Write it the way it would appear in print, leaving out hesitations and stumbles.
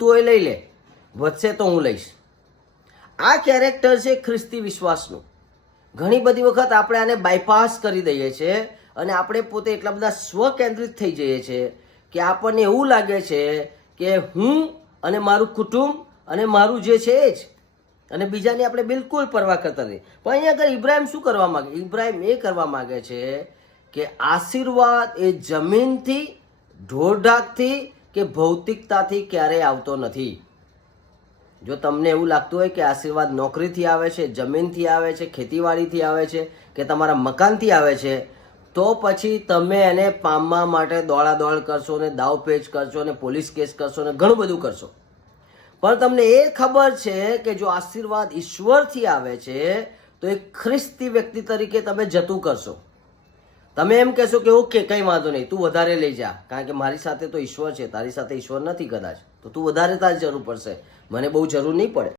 તું એ લઈ લે, વધશે તો હું લઈશ. આ કેરેક્ટર છે ખ્રિસ્તી વિશ્વાસનું. ઘણી બધી વખત આપણે આને બાયપાસ કરી દઈએ છીએ અને આપણે પોતે એટલા બધા સ્વકેન્દ્રિત થઈ જઈએ છીએ કે આપણને એવું લાગે છે કે હું અને મારું કુટુંબ અને મારું જે છે એ જ, અને બીજાની આપણે બિલકુલ પરવા કરતા નથી. પણ અહીંયા આગળ ઇબ્રાહિમ શું કરવા માંગે? ઇબ્રાહિમ એ કરવા માંગે છે કે આશીર્વાદ એ જમીનથી, ઢોરઢાકથી કે ભૌતિકતાથી ક્યારેય આવતો નથી. જો તમને એવું લાગતું હોય કે આશીર્વાદ નોકરીથી આવે છે, જમીનથી આવે છે, ખેતીવાડીથી આવે છે કે તમારા મકાનથી આવે છે, તો પછી તમે એને પામવા માટે દોડાદોડ કરશો ને દાવપેચ કરશો ને પોલીસ કેસ કરશો ને ઘણું બધું કરશો. પણ તમને એ ખબર છે કે જો આશીર્વાદ ઈશ્વરથી આવે છે તો એક ખ્રિસ્તી વ્યક્તિ તરીકે તમે જતું કરશો. તમે એમ કહેશો કે ઓકે કંઈ વાંધો નહીં, તું વધારે લઈ જા, કારણ કે મારી સાથે તો ઈશ્વર છે, તારી સાથે ઈશ્વર નથી કદાચ, તો તું વધારે તારી જરૂર પડશે, મને બહુ જરૂર નહીં પડે.